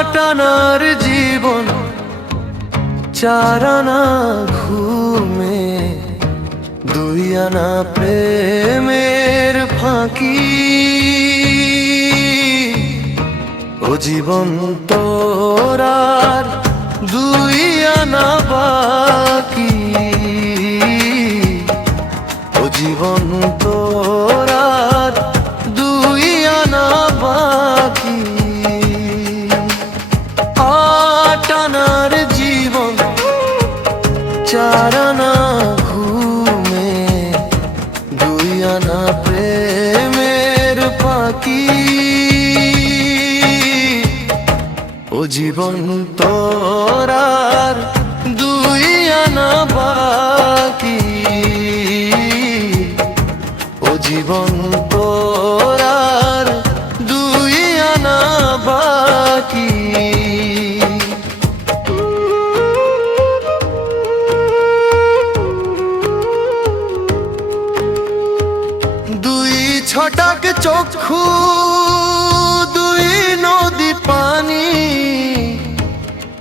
আটানার জীবন, চারানা ঘুমে, দুই আনা প্রেমের ফাঁকি। ও জীবন তোর আর দুই আনা বাকি। ও জীবন তোর আর দুই আনা বাকি। আটানার জীবন, চারানা ঘুমে, দুই আনা প্রেমের ফাঁকি। ও জীবন তোর আর দুই আনা বাকি। ও জীবন তোর আর দুই আনা বাকি। দুই ছটাক চক্ষু, দুই নদী পানি,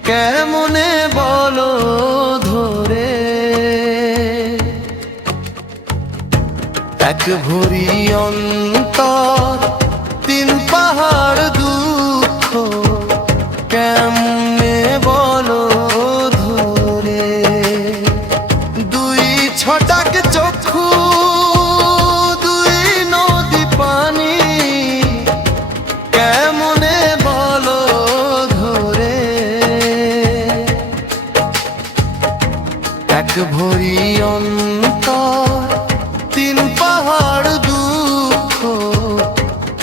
কেমনে বলো ধরে। এক ভরি অন্তর, তিন পাহাড় দুঃখ, কেমনে বলো ধরে। দুই ছটাক চক্ষু, দুই নদী পানি, কেমনে বলো ধরে। এক ভরি অন্তর, তিন পাহাড় দুঃখ,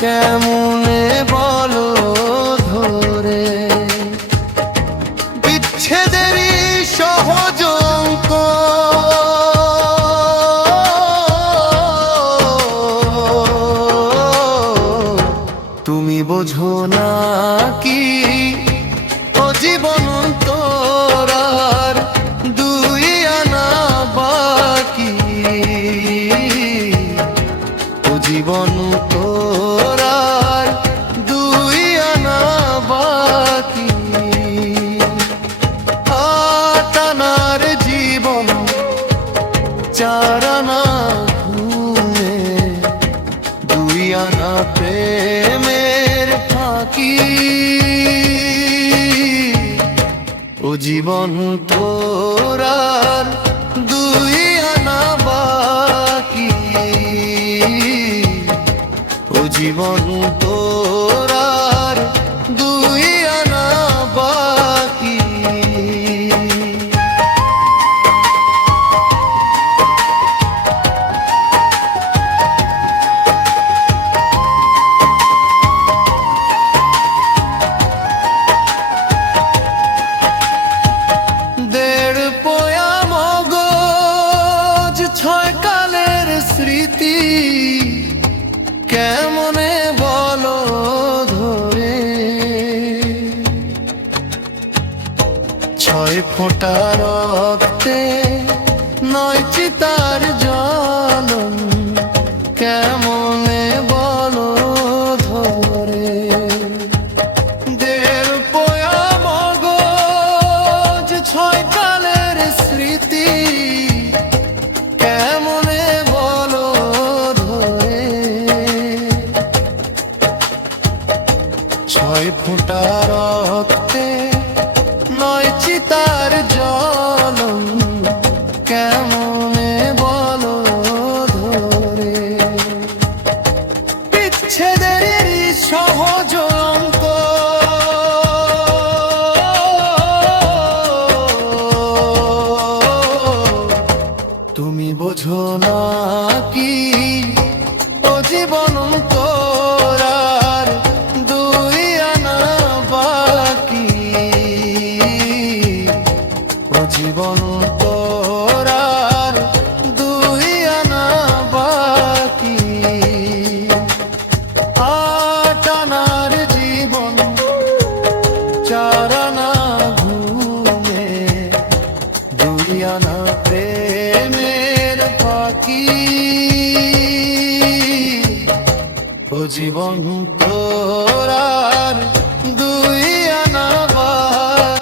কেমনে বলো ধরে। বিচ্ছেদেরই সহজ অঙ্ক, তুমি বোঝো না কি। ও জীবন তোর আর দুই আনা বাকি। ও জীবন তোর আর দুই আনা বাকি। আটানার জীবন, চারানা ঘুমে, দুই আনা প্রেমের ফাঁকি। ও জীবন তোর আর দুই আনা বাকি। ও জীবন তোর আর দুই আনা বাকি। দেড় পোয়া মগজ, ছয় কালের স্মৃতি, কেমনে বলো ধরে। ছয় ফোঁটা রক্তে, নয় চিতার জ্বলন, কেমনে বলো ধরে। দেড় পোয়া মগজ, ছয় কালের স্মৃতি, কেমনে বলো ধরে। ছয় ফোঁটা রক্তে, নয় চিতার জ্বলন, কেমনে বলো ধরে। বিচ্ছেদের সহজ অঙ্ক, তুমি বোঝো না কি। ও জীবন তোর আর দুই আনা বাকি। ও জীবন তোর আর দুই আনা বাকি। আটানার জীবন, চারানা ঘুমে, দুই আনা প্রেমের ফাঁকি। ও জীবন তোর আর দুই